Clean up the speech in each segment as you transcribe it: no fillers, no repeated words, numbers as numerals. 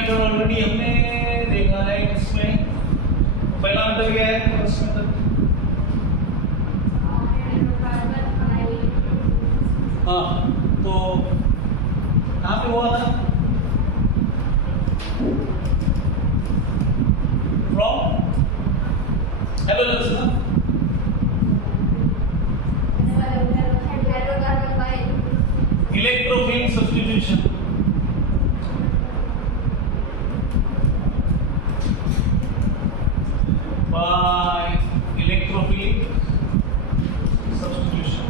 Method already हमने देखा है इसमें। पहला मेथड क्या है? फर्स्ट मेथड हाँ, तो कहाँ पे हुआ था? फ्रॉम हेलोजेंस ना, electrophile substitution. By electrophile substitution.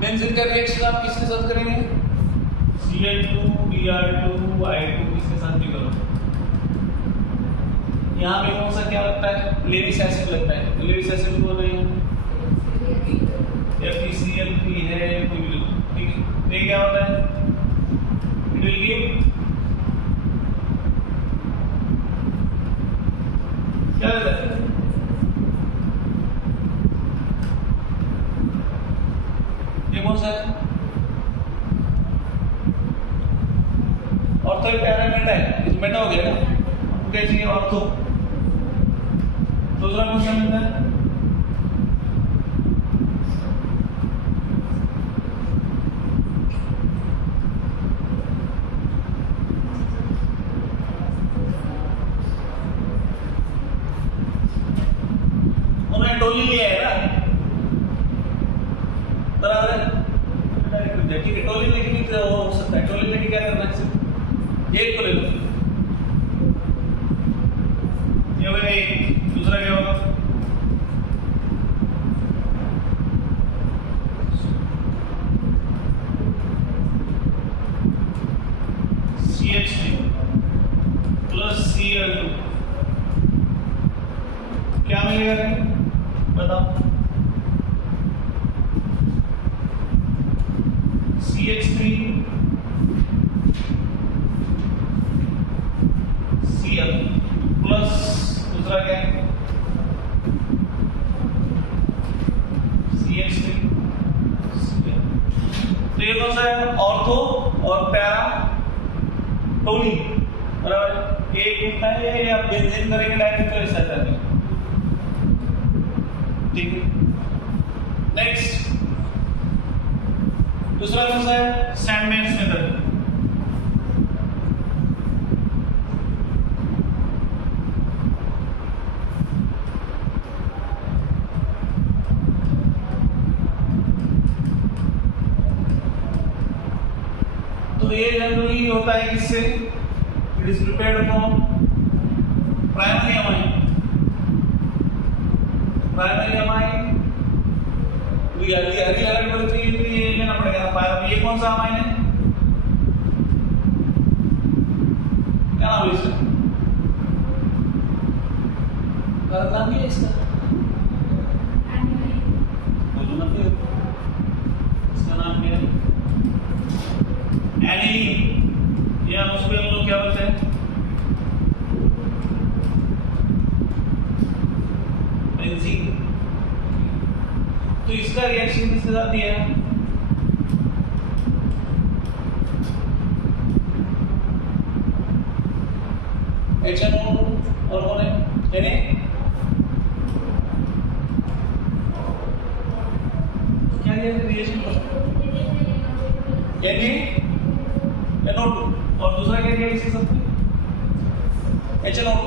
Benzene का रिएक्शन आप किसके साथ करेंगे? Cl2 Br2 I2 इसके साथ भी करो। यहाँ पे कौन सा क्या लगता है? लेविस एसिड लगता है। लेविस एसिड बोल रही हूँ FeCl3 है कोई भी, ठीक है। ये क्या होता है? इट विल गिव क्या होता है? ये कौन सा है? ऑर्थो पैरामेटा है, इस मेटा हो गया ना, कैसे ये ऑर्थो। दूसरा कौन सा मेटा है? उन्हें टोली लिया है ना, बराबर है। ठीक है, टोली लेकिन हो सकता है। टोली लेकिन क्या करना है? एक को ले लो, ये हो गया एक। दूसरा क्या होगा? CH3 प्लस Cl2 क्या मिलेगा? बताओ। CH3 Cl प्लस दूसरा क्या है? CH3 Cl। तो ये कौन सा है? ऑर्थो और पैरा टोली, बराबर। एक होता है या बेंजीन करेंगे डायरेक्ट तो ऐसा करते हैं, ठीक है। नेक्स्ट दूसरा कौन सा है? सैंडमैन्स मेथड। तो ये जनरली होता है किससे? It is prepared from primary amine. Primary amine अगली लेवल पर ये लेना पड़ेगा। ये कौन सा अमाइन है? क्या नाम है इसका? नाम क्या है इसका? बोलो ना फिर, इसका नाम क्या है? एनिलीन, या उसको हम लोग क्या बोलते हैं? बेंजीन। तो इसका रिएक्शन किसके साथ दिया है? HNO और कौन है? Na। क्या दिया रिएक्शन पर? NaNO2 और दूसरा क्या दिया इसके साथ? HNO2।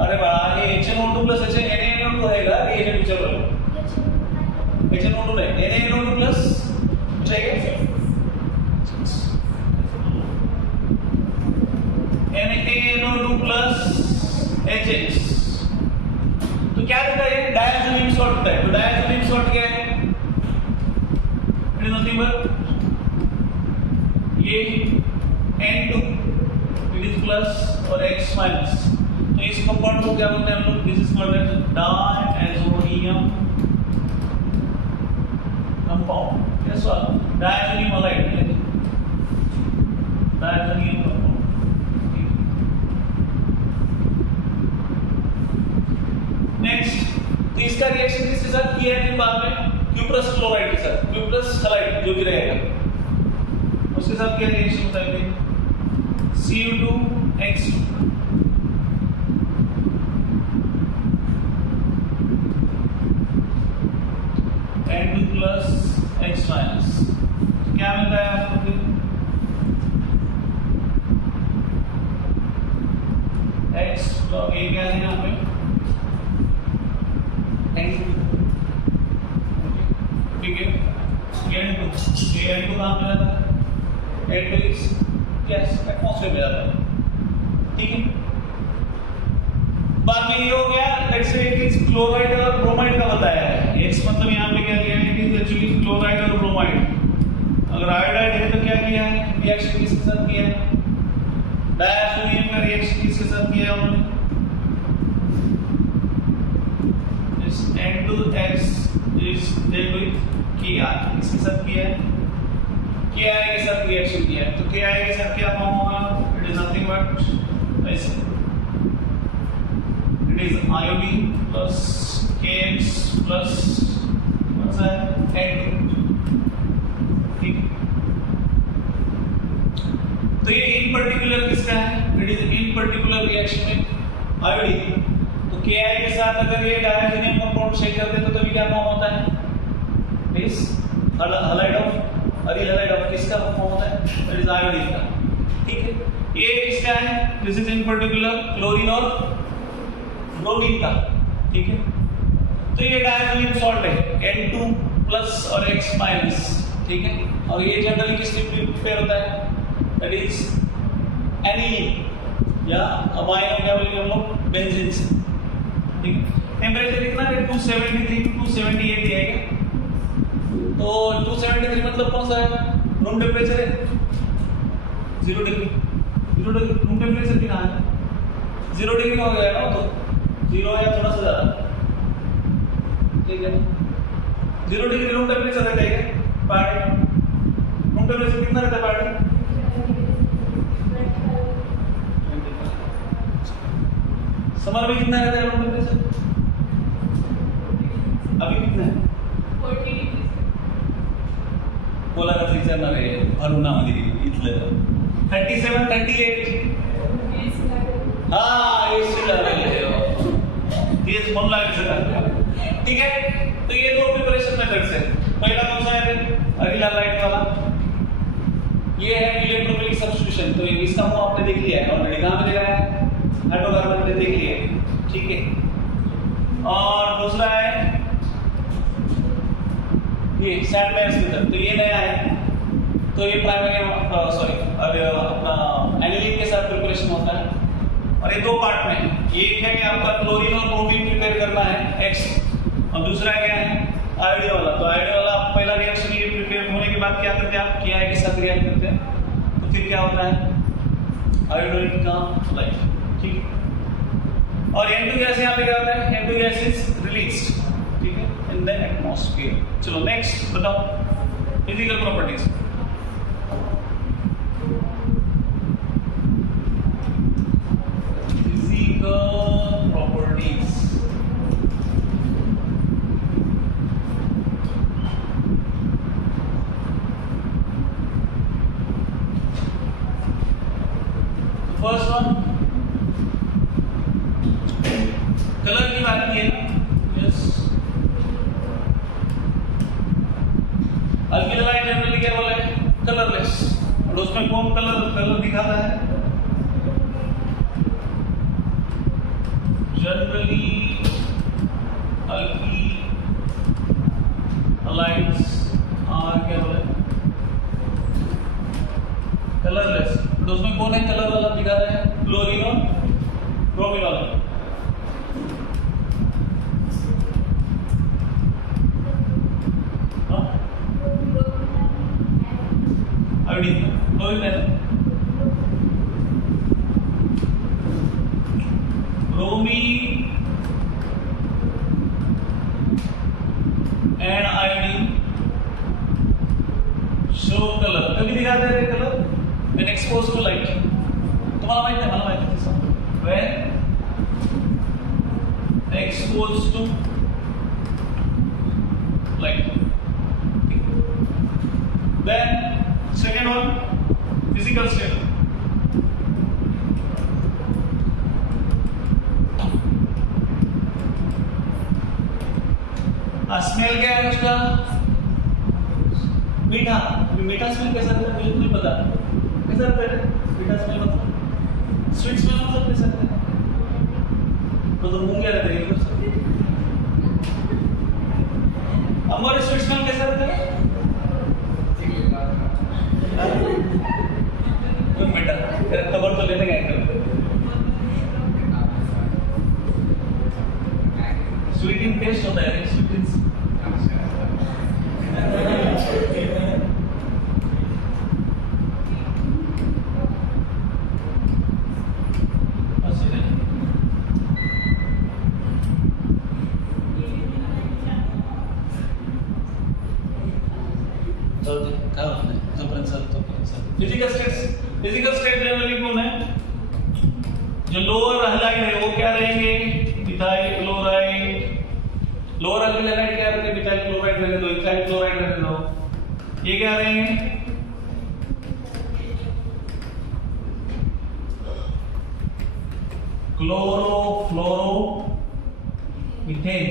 अरे वाह, ये HNO2 प्लस NaNO2 रहेगा। ये है पिक्चर वाला HNO2 नहीं, NaNO2 प्लस चाहिए NaNO2 प्लस HH। तो क्या देता है? डायज़ोनियम सॉल्ट होता है। तो डायज़ोनियम सॉल्ट क्या है? इट इज नथिंग बट ये N2, इट इज प्लस और X माइनस। तो इस कंपाउंड को क्या बोलते हैं हम लोग? This is called as diazonium diazonium compound, guess what? Diazonium halide है, डायज़ोनियम कंपाउंड। नेक्स्ट, तो इसका रिएक्शन किसके साथ किया है बाद में? क्यूप्रस क्लोराइड के साथ, क्यूप्रस हलाइड जो भी रहेगा उसके साथ क्या रिएक्शन होता है? Cu2X2 N2 plus X minus, क्या मिलता है आपको? फिर X तो ये क्या है यहाँ पे? N2, ठीक है। N2 कहाँ पे जाता है? N2 इस एटमॉस्फेयर में जाता है, ठीक है। बाद में ये हो गया, let's say it is chloride और ब्रोमाइड का बताया है। एक्स मतलब यहाँ पे क्या किया है? इट इज एक्चुअली क्लोराइड और ब्रोमाइड। अगर आयोडाइड है तो क्या किया है? रिएक्शन किसके साथ किया है? डायज़ोनियम का रिएक्शन किसके साथ किया है उन्होंने? इस N2X is that with Ki, इसके साथ किया है। Ki के साथ रिएक्शन किया है, तो Ki के साथ क्या फॉर्म होगा? इट इज नथिंग बट ऐसे, it is iodine plus KX plus कौन सा है? N2, ठीक। तो ये इन पर्टिकुलर किसका है? It is in particular reaction में आयोडीन। तो Ki के साथ अगर ये डायज़ोनियम कंपाउंड शेयर कर दे तो भी क्या फॉर्म होता है? इस halide of aryl halide of किसका फॉर्म होता है? दैट इज आयोडीन का, ठीक है। ये किसका है? This is in particular chlorine और ब्रोमीन का, ठीक है। तो ये डायज़ोनियम सॉल्ट है N2 प्लस और X माइनस, ठीक है। और ये जनरली किससे प्रिपेयर होता है? दैट इज एनिलीन या अमाइनो क्या बोलेंगे हम लोग? बेंजीन से, ठीक है। टेंपरेचर कितना है? 273 टू 278 दिया है। तो 273 मतलब कौन सा है? रूम टेम्परेचर है 0 डिग्री। 0 डिग्री रूम टेम्परेचर कितना है? 0 डिग्री हो गया ना, तो 0 या थोड़ा सा ज्यादा, ठीक है। 0 डिग्री रूम टेम्परेचर रहता है क्या पार्टी? रूम टेम्परेचर कितना रहता है पार्टी? समर में कितना रहता है रूम टेम्परेचर? अभी कितना है? 40 बोला का विचारणार आहे अरुणामध्ये इथलं 37 38 हाँ एसी लागलेलं तेच म्हणून लागेल, ठीक है। तो ये दो प्रिपरेशन मेथड्स है। पहला कौन सा है? अरिल हलाइड वाला, ये है इलेक्ट्रोफिलिक सब्स्टिट्यूशन। तो इसका मुंह आपने देख लिया है ऑलरेडी, कहाँ पे देखा है? हाइड्रोकार्बन में देख लिया है, ठीक है। और दूसरा है ये सैंड मेयर्स मेथड, तो ये नया है। तो ये प्राइमरी सॉरी अपना एनिलीन के साथ प्रिपरेशन होता है। और ये दो पार्ट में, एक है कि आपका क्लोरीन और ब्रोमीन प्रिपेयर करना है X, और दूसरा क्या है? आयोडीन वाला। तो आयोडीन वाला आप पहला रिएक्शन ये प्रिपेयर होने के बाद क्या करते हैं? आप Ki के साथ रिएक्ट करते हैं, तो फिर क्या होता है? आयोडीन का लाइफ, ठीक। और N2 गैस यहाँ पे क्या होता है? N2 गैस इज रिलीज्ड, ठीक है, इन द एटमॉस्फेयर। चलो नेक्स्ट बताओ physical properties. Physical properties, first one colour की बात की है ना। यस, अल्किल हलाइड जनरली क्या बोले? कलरलेस। और उसमें कौन कलर दिखाता है? जनरली अल्किल हलाइड्स आर क्या बोले? कलरलेस। तो उसमें कौन है कलर वाला दिखाता है? क्लोरीन और ब्रोमीन वाला। आयोडीन ब्रोमीन है, ब्रोमीन तुम्हाला माहिती आहे, मला माहिती आहे तसं. When x goes to like then second one physical state. Smell क्या है उसका? मीठा. मीठा स्मेल कैसा रहता है मुझे नहीं पता. कैसा रहता है मीठा स्मेल? मतलब स्वीट स्मेल मतलब कैसा रहता है? तो मूंग क्या रहता है? हमारे स्वीट स्मेल कैसा रहता है? मीठा. खबर तो लेते हैं स्वीट इन टेस्ट होता है. Sweet in physical state generally कौन है? जो लोअर हैलाइड है वो क्या रहेंगे? Methyl chloride. लोअर हैलाइड क्या रहेंगे? मिथाइल क्लोराइड रहने दो, इथाइल क्लोराइड रहने दो. ये क्या रहेंगे? Chloro fluoro methane.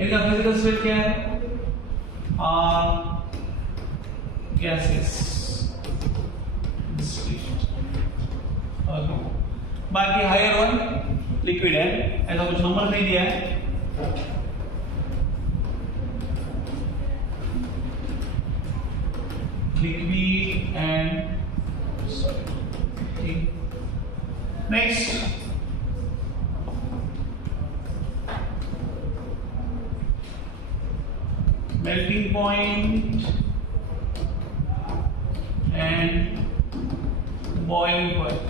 इनका फिजिकल स्टेट क्या है? Are gases. बाकी हायर वन लिक्विड है. ऐसा कुछ नंबर नहीं दिया है. Liquid and next melting point and boiling point.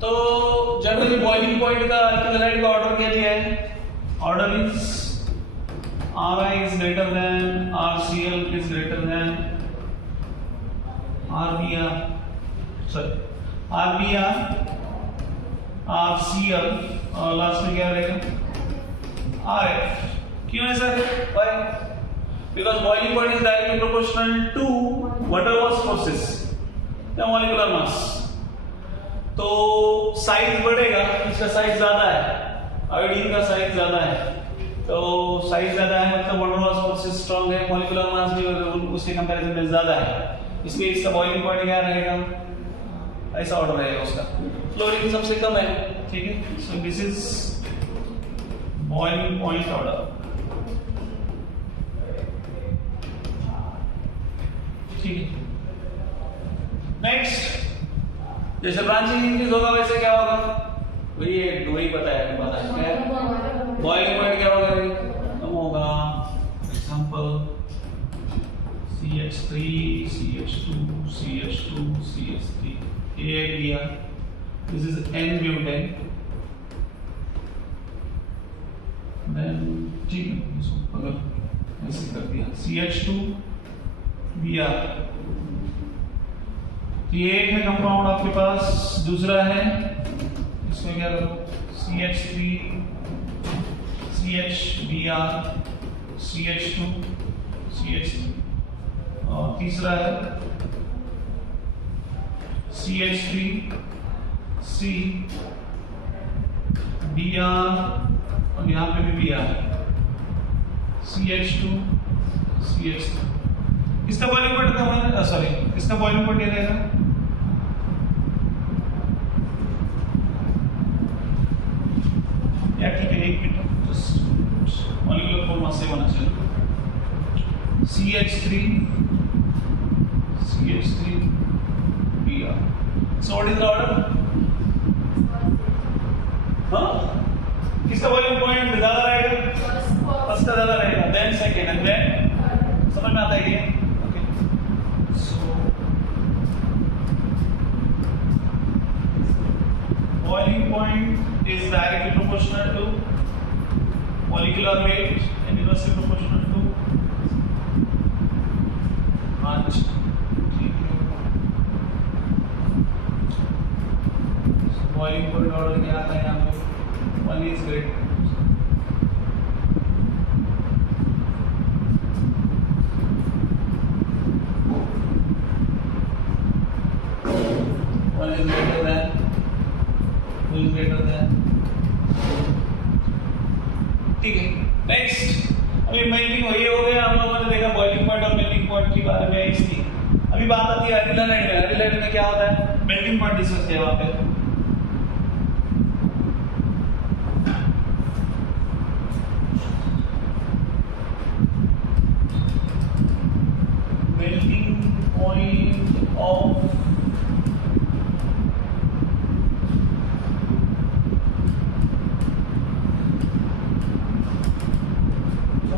तो जनरली बॉइलिंग पॉइंट का अल्कलहाइड का ऑर्डर क्या दिया है? Order is Ri is greater than RCl is greater than RBr. sorry RBr RCl और लास्ट में क्या रहेगा? RF. क्यों है sir? Why? Because boiling point is directly proportional to water mass forces, the molecular mass. तो size बढ़ेगा, इसका size ज्यादा है, आयोडीन का साइज ज्यादा है. तो साइज ज्यादा है मतलब वाटर मास फोर्सेस स्ट्रांग है, मॉलिक्यूलर मास भी उसके कंपैरिजन में ज्यादा है, इसलिए इसका बॉइलिंग पॉइंट क्या रहेगा? ऐसा ऑर्डर रहेगा उसका. फ्लोरीन सबसे कम है. ठीक है. So this is boiling point order. ठीक है. नेक्स्ट, जैसे ब्रांचिंग इंक्रीज होगा वैसे क्या होगा? वही पता है क्या? बॉइलिंग पॉइंट क्या होगा? कम होगा. Example CH3 CH2 CH2 CH3 ये दिया. This is N-butane. देन ठीक है, इसको अगर ऐसे कर दिया CH2 Br. ये एक है कंपाउंड आपके पास. दूसरा है इसमें क्या करो? CH3 CHBr CH2 CH3 और तीसरा है CH3 C Br और यहाँ पे भी Br CH2 CH3. इसका बॉइलिंग पॉइंट का सॉरी इसका बॉइलिंग पॉइंट ये रहेगा. या ठीक है, एक मिनट जस्ट मॉलिक्यूलर फॉर्मूला से होना चाहिए. CH3 Br. So what is the order? हाँ, किसका बॉइलिंग पॉइंट ज्यादा रहेगा? फर्स्ट का ज्यादा रहेगा, देन सेकंड एंड देन. समझ में आता है ये? Okay. So boiling point is directly proportional to molecular weight and inversely proportional to 5 ठीक है। बॉइलिंग पॉइंट ऑर्डर क्या आता है यहाँ पे 1 इज ग्रेट ठीक है। नेक्स्ट अभी मेल्टिंग हो ये हो गया, हम लोगों ने देखा बॉइलिंग पॉइंट और मेल्टिंग पॉइंट के बारे में इसकी। अभी बात आती है अर्ली लाइन में। अर्ली लाइन में क्या होता है, मेल्टिंग पॉइंट डिस्कस किया वहां पे। Melting point of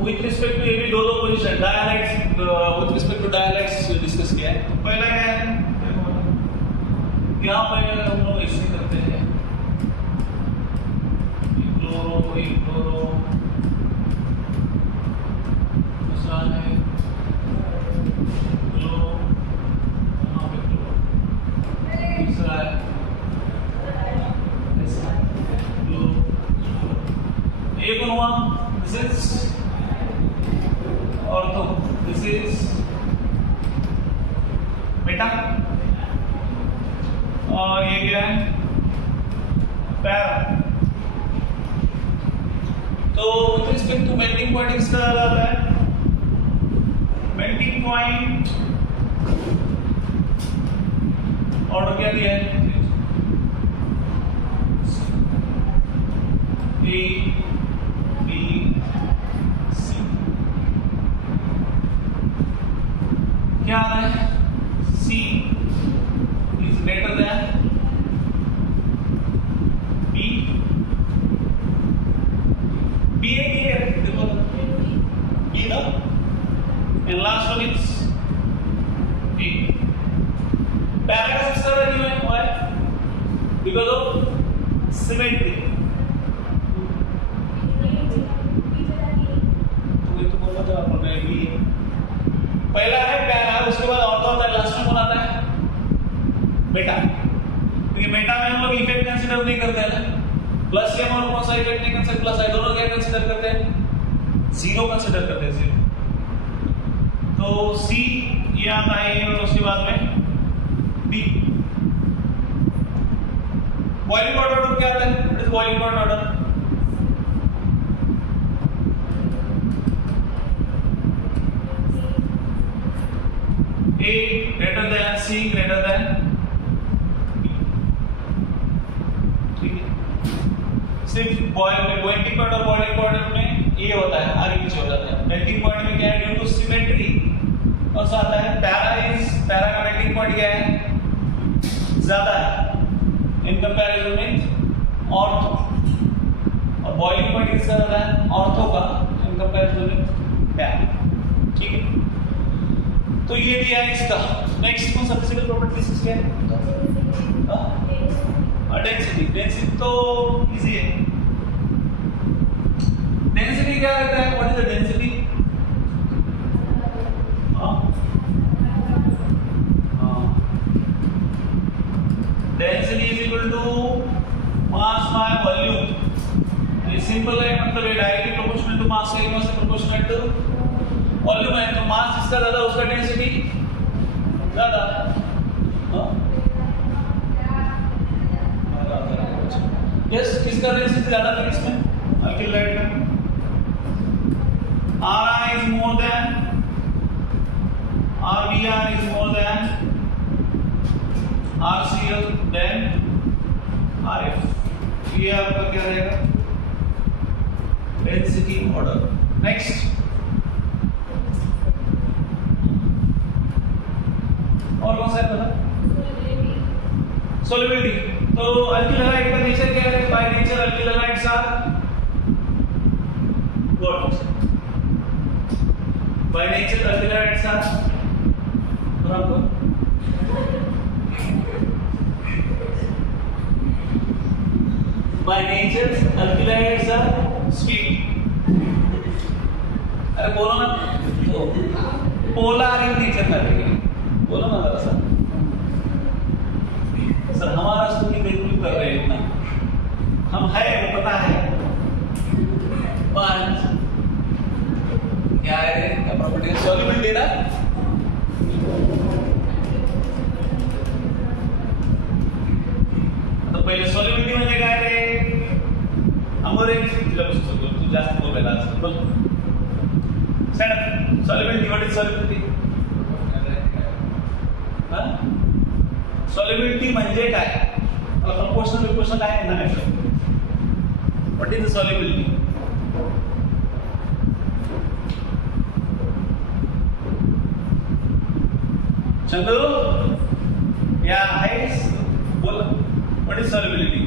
with respect to ये भी दो position dialects with respect to dialects discuss किया है। तो पहला क्या है, यहाँ पर हम लोग ऐसे करते हैं इक्लोरो दूसरा है क्लोरो, यहाँ पे क्लोरो, तीसरा है क्लोरो। ये कौन हुआ, this is ortho, this is meta, और ये क्या है पैरा। तो with respect to melting point इसका आता है मेल्टिंग पॉइंट ऑर्डर क्या दिया है, ए बी सी। क्या आ रहा है, C is greater than B। B है देखो B ना, and last one is A। Para का सबसे ज्यादा क्यों है, why? Because of symmetry। तो ये तो बोला था आपने B। पहला है पैरा, उसके बाद ऑर्थो आता है, लास्ट में कौन आता है बेटा। क्योंकि बेटा में हम लोग इफेक्ट कंसीडर नहीं करते हैं ना, प्लस से हम लोग कौन सा इफेक्ट नहीं कंसीडर, प्लस आई दोनों क्या कंसीडर करते हैं, जीरो कंसीडर करते हैं, जीरो। तो सी ये आता है और उसके बाद में बी। बॉइलिंग पॉइंट ऑर्डर क्या आता है, it is boiling point order. A greater than C greater than B। ठीक है, सिर्फ मेल्टिंग पॉइंट और बॉइलिंग पॉइंट में ये होता है, आगे पीछे हो जाता है। मेल्टिंग पॉइंट में क्या है, ड्यू टू सिमेट्री कौन सा आता है, पैरा का मेल्टिंग पॉइंट क्या है, ज्यादा है इन कंपैरिजन विद ऑर्थो, और बॉइलिंग पॉइंट किसका ज्यादा है, ऑर्थो का इन कंपैरिजन विद पैरा। ठीक है, तो ये दिया है इसका। नेक्स्ट कौन सा फिजिकल प्रॉपर्टीज क्या है, डेंसिटी। डेंसिटी तो इजी है। डेंसिटी क्या रहता है, what is the density, density is equal to mass by volume. ये सिंपल है, मतलब ये डायरेक्टली प्रोपोर्शनल टू मास है, इनवर्सली प्रोपोर्शनल टू वॉल्यूम है। तो मास जिसका ज्यादा उसका डेंसिटी ज्यादा। यस, किसका डेंसिटी ज्यादा है इसमें, अल्किल लाइट में Ri is more than Rbr is more than RCl then Rf। ये आपका क्या रहेगा, डेंसिटी ऑर्डर। नेक्स्ट और कौन सा है पता, सोल्युबिलिटी। तो अल्किल हैलाइड का नेचर क्या है, by nature alkyl halides are what, by nature alkyl halides are बराबर, by nature alkyl halides are sweet. अरे बोलो ना, पोलर इन नेचर में रहेंगे। बोलो ना जरा सर। सर हमारा स्टडी बिल्कुल कर रहे हैं इतना, हम है वो पता है। पांच क्या है, क्या प्रॉपर्टी है, सॉल्युबिलिटी ना। तो पहिले सॉल्युबिलिटी म्हणजे काय रे, अमोरे तुला पुस्तक तू जास्त बोलायला असं बोल sir. Solubility, what is solubility? Solubility म्हणजे काय? प्रपोर्शनल आहे ना, what is the solubility? Chandu या आहेस, बोल व्हॉट इज सॉल्युबिलिटी?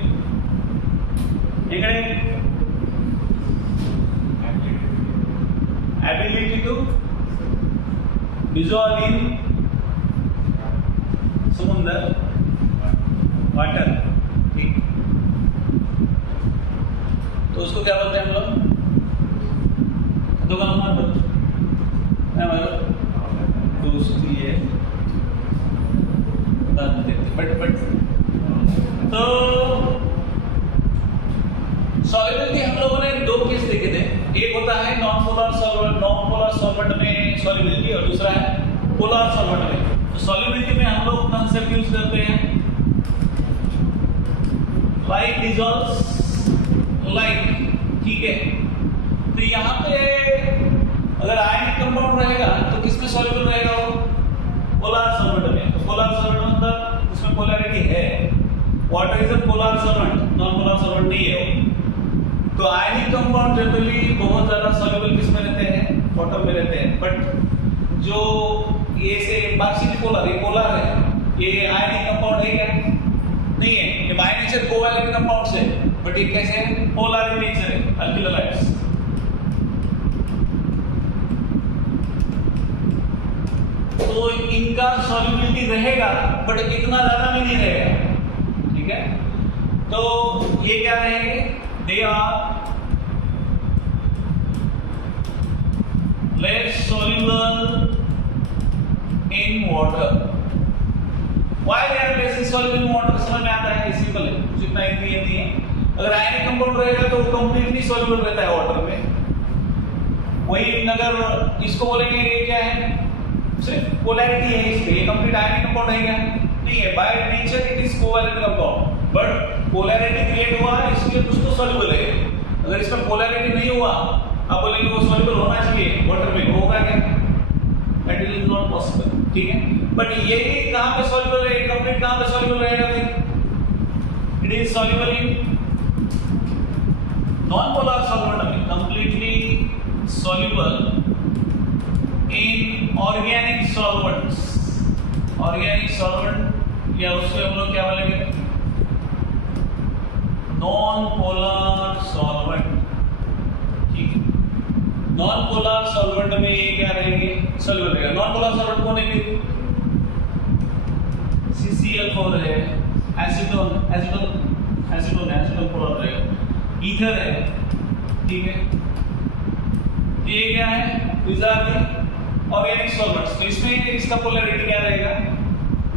इकडे ability to dissolve in समुद्र वाटर, ठीक। तो उसको क्या बोलते हैं हम लोग? तो काम मत दोस्ती है बट तो सॉल्युबिलिटी हम लोगों ने दो केस देखे थे। एक होता है नॉन पोलर सॉल्वेंट में सॉल्युबिलिटी, और दूसरा है पोलर सॉल्वेंट में। तो सॉल्युबिलिटी में हम लोग कंसेप्ट यूज करते हैं लाइक डिसॉल्व्स लाइक, ठीक है। तो यहाँ पे अगर आयनिक कंपाउंड रहेगा तो किसमें सॉल्युबल रहेगा? वो पोलर सॉल्वेंट में। तो पोलर सॉल्वेंट मतलब उसमें पोलैरिटी है। Water is a polar solvent, non polar solvent नहीं है वो। तो आयनिक कंपाउंड जनरली बहुत ज्यादा सॉल्युबल किसमें रहते हैं? वाटर में रहते हैं। बट जो ये से बाकी पोलर, ये पोलर है, ये आयनिक कंपाउंड है क्या? नहीं है। ये बाय नेचर कोवैलेंट कंपाउंड्स है, बट ये कैसे है? पोलर इन नेचर है, अल्किल हैलाइड्स। तो इनका सॉल्युबिलिटी रहेगा बट इतना ज्यादा भी नहीं रहेगा, ठीक है। तो ये क्या रहेंगे? They are less soluble in water. Why they are less soluble in water? समझ में आता है, सिंपल है, जितना इतनी है। अगर आयनिक कंपाउंड रहेगा तो कंप्लीटली soluble रहता है वाटर में। वही अगर इसको बोलेंगे ये क्या है? सिर्फ पोलैरिटी है इसमें, ये कंप्लीट आयनिक कंपाउंड है क्या? नहीं है। By nature it is covalent compound, but polarity create हुआ इसलिए कुछ तो सॉल्युबल है। अगर इसमें पोलैरिटी नहीं हुआ, आप बोलेंगे वो सॉल्युबल होना चाहिए वाटर में, होगा क्या? दैट इज नॉट पॉसिबल, ठीक है। बट ये कहां पे सॉल्युबल है? कंप्लीट कहां पे सॉल्युबल रहेगा भाई? It is soluble in non polar solvent में, completely soluble in organic solvents. Organic solvent या उसको हम लोग क्या बोलेंगे? नॉन पोलर सॉल्वेंट, ठीक है। नॉन पोलर सॉल्वेंट में ये क्या रहेंगे? सॉल्युबल रहेगा। नॉन पोलर सॉल्वेंट कौन है फिर? CCl4 है, एसीटोन पोलर रहेगा, ईथर है, ठीक है। ये क्या है? these are the organic solvents. तो इसमें इसका पोलैरिटी क्या रहेगा?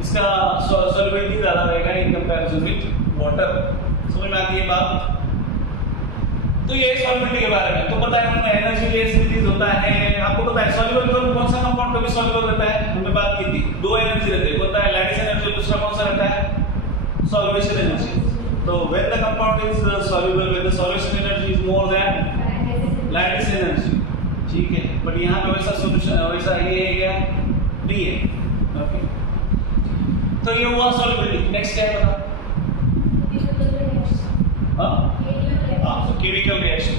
इसका सॉल्युबिलिटी ज्यादा रहेगा इन कंपैरिजन विद वाटर। समझ में आती है बात? तो ये सॉल्युबिलिटी के बारे में तो पता है, हमने एनर्जी लेस रिलीज होता है। आपको पता है सॉल्युबल कौन सा कंपाउंड कभी सॉल्युबल रहता है? हमने बात की थी, दो एनर्जी रहते हैं, होता है लैटिस एनर्जी, दूसरा कौन सा रहता है? Solvation energy. तो when the compound is soluble, when the solvation energy is more than lattice energy, ठीक है। बट यहाँ पे वैसा सॉल्यूशन वैसा ये है क्या? नहीं है, ओके। तो ये हुआ सॉल्युबिलिटी। नेक्स्ट क्या है बता? Chemical reaction.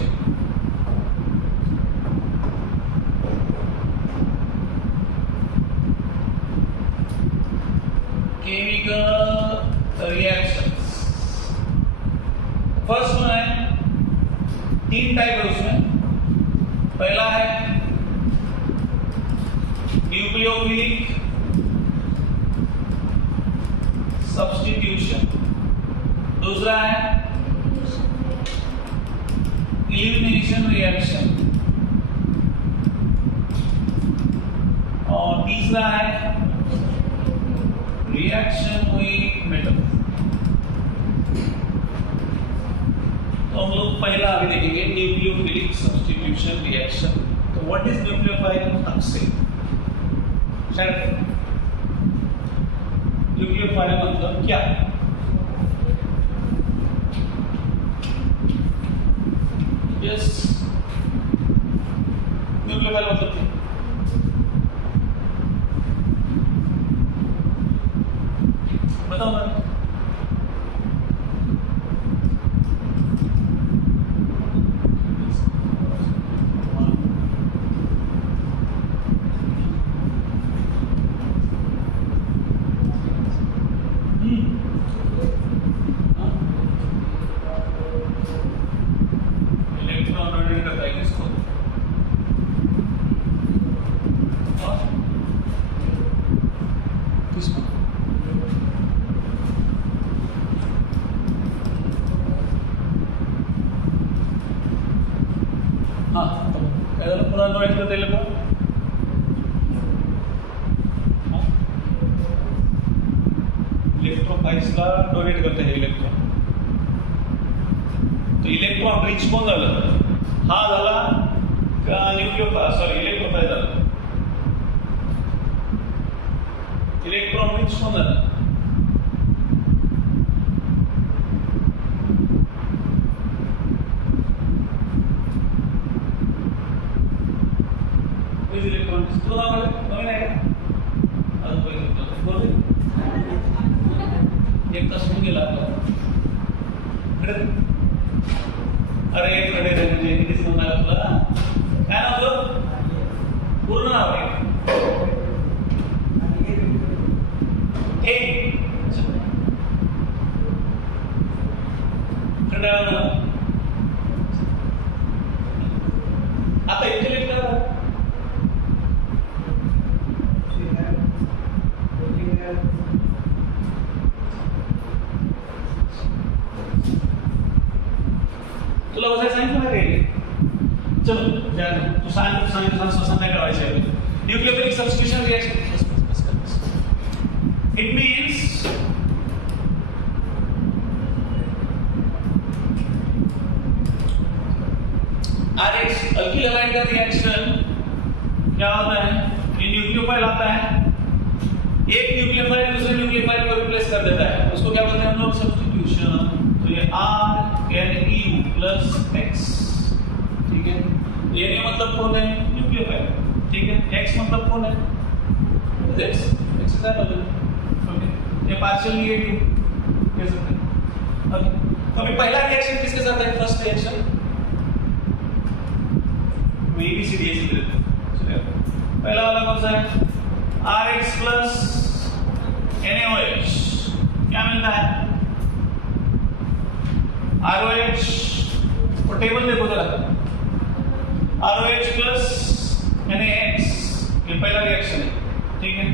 Chemical reactions first one है, 3 टाइप है उसमें। पहला है न्यूक्लियोफिलिक सब्स्टिट्यूशन, दूसरा है एलिमिनेशन रिएक्शन, और तीसरा है रिएक्शन विद मेटल। तो हम लोग पहला अभी देखेंगे न्यूक्लियोफिलिक सब्स्टिट्यूशन रिएक्शन। तो व्हाट इज न्यूक्लियोफाइल टॉक्सिक? शायद न्यूक्लियोफाइल मतलब क्या? यस, न्यूक्लियोफाइल मतलब क्या? बताओ ना। इलेक्ट्रॉन डोनेट करता है किसको? किसको? हाँ, तो पूरा डोनेट करता है इलेक्ट्रॉन। इलेक्ट्रोफाइल्सला डोनेट करते हैं इलेक्ट्रॉन। तो इलेक्ट्रॉन रिच कोण झालं? हा झाला का इलेक्ट्रोफाइल झाला? इलेक्ट्रॉन रिच कोण झालं? इलेक्ट्रॉन तो नवीन आहे का? अजून बरोबर एक तास होऊन गेला आपला। अरे कडे म्हणजे किती समजणार आपला? काय नाव होतं? पूर्ण नाव आहे आता इथे करा। तुला कसं सांगितलं ना रे? चलो तू सांग काय करायचं? Nucleophilic substitution reaction it means RH alkyl halide का रिएक्शन क्या होता है? ये न्यूक्लियोफाइल आता है, एक न्यूक्लियोफाइल दूसरे न्यूक्लियोफाइल को रिप्लेस कर देता है, उसको क्या बोलते हैं हम लोग? सब्स्टिट्यूशन। तो ये RNU प्लस X, ठीक है। ये मतलब कौन है? न्यूक्लियोफाइल, ठीक है। X मतलब कौन है? X is okay. ये पार्शियल नेगेटिव कह सकते हैं। ओके, तो अभी पहला रिएक्शन किसके साथ है? फर्स्ट रिएक्शन में ABCD ऐसे देते हैं। पहला वाला कौन सा है? RH प्लस NaOH, क्या मिलता है? ROH, और टेबल देखो जरा, ROH प्लस NaX, ये पहला रिएक्शन है, ठीक है।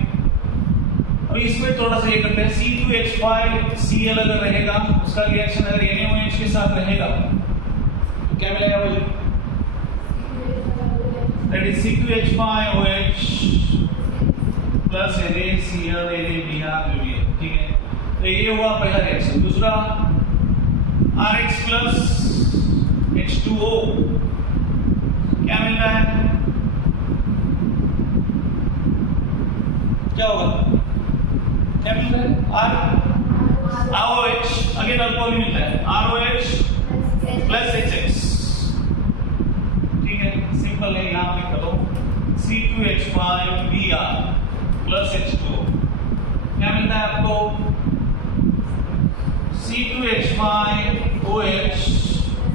अभी इसमें थोड़ा सा ये करते हैं, C2H5Cl अगर रहेगा, उसका रिएक्शन अगर NaOH के साथ रहेगा तो क्या मिलेगा मुझे? That is C2H5OH plus NaCl NaBr जो भी है, ठीक है। तो ये हुआ पहला रिएक्शन। दूसरा RH प्लस H2O, क्या मिलता है? क्या होगा? क्या मिलता है? ROH, अगेन अल्कोहल मिलता है, ROH प्लस HX, ठीक है। सिंपल है, यहाँ पे करो C2H5Br प्लस H2O, क्या मिलता है आपको? C2H5OH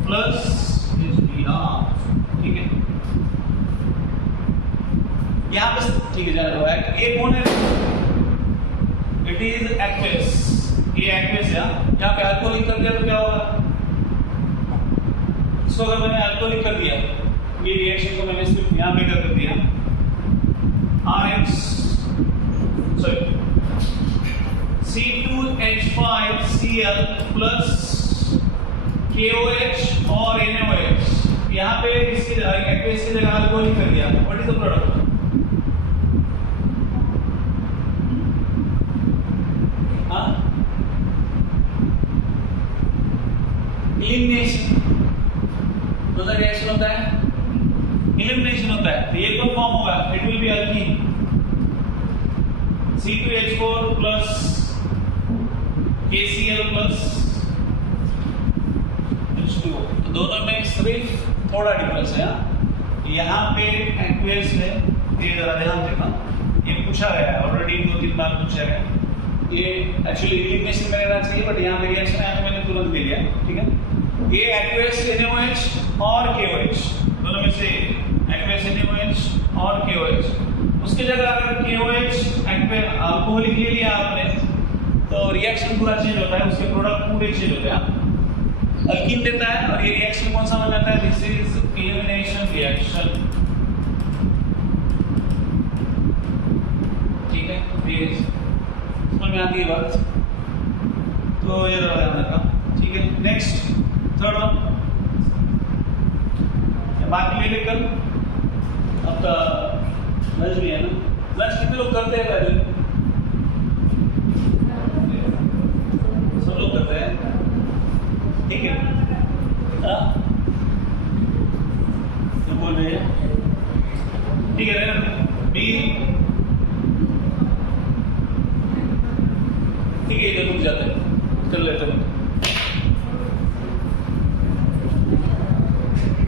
प्लस HBr, ठीक है। यहाँ पे ठीक है, जाना ये कौन है? इट इज एक्वेस, ये एक्वेस है। यहाँ पे अल्कोहलिक कर दिया तो क्या होगा? इसको अगर मैंने अल्कोहलिक कर दिया, ये रिएक्शन को मैंने सिर्फ यहाँ पे कर दिया, RH sorry C2H5Cl plus KOH और NaOH, यहाँ पे इसकी एक्वेस की जगह अल्कोहलिक कर दिया। What is the product? Elimination, मतलब रिएक्शन होता है एलिमिनेशन होता है, तो ये कौन फॉर्म होगा, it will be alkyne C2H4 plus KCl plus H2O। तो दोनों में सिर्फ थोड़ा डिफरेंस है। यहाँ पे एक्वेस है, ये जरा ध्यान देना, ये पूछा गया है ऑलरेडी 2-3 बार पूछा गया। ये एक्चुअली एलिमिनेशन में रहना चाहिए, बट यहाँ पे रिएक्शन आया तो मैंने तुरंत ले लिया, ठीक है। ये एक्वेस NaOH और KOH, दोनों में से एक्वेस NaOH और KOH, उसके जगह अगर KOH अल्कोहल ले लिया आपने तो रिएक्शन पूरा चेंज होता है, उसके प्रोडक्ट पूरे चेंज होते हैं। अल्कीन देता है और ये रिएक्शन कौन सा बनाता है, दिस इज एलिमिनेशन रिएक्शन, ठीक है। समझ में आती है बात, तो ये ध्यान रखना, ठीक है। नेक्स्ट थर्ड वन, बाकी ले लेकर अब लंच भी है ना, लंच कितने लोग करते हैं पहले, सब लोग करते हैं, ठीक है। बोल रहे हैं ठीक है, बी ठीक है, इधर रुक जाते हैं, कर लेते हैं।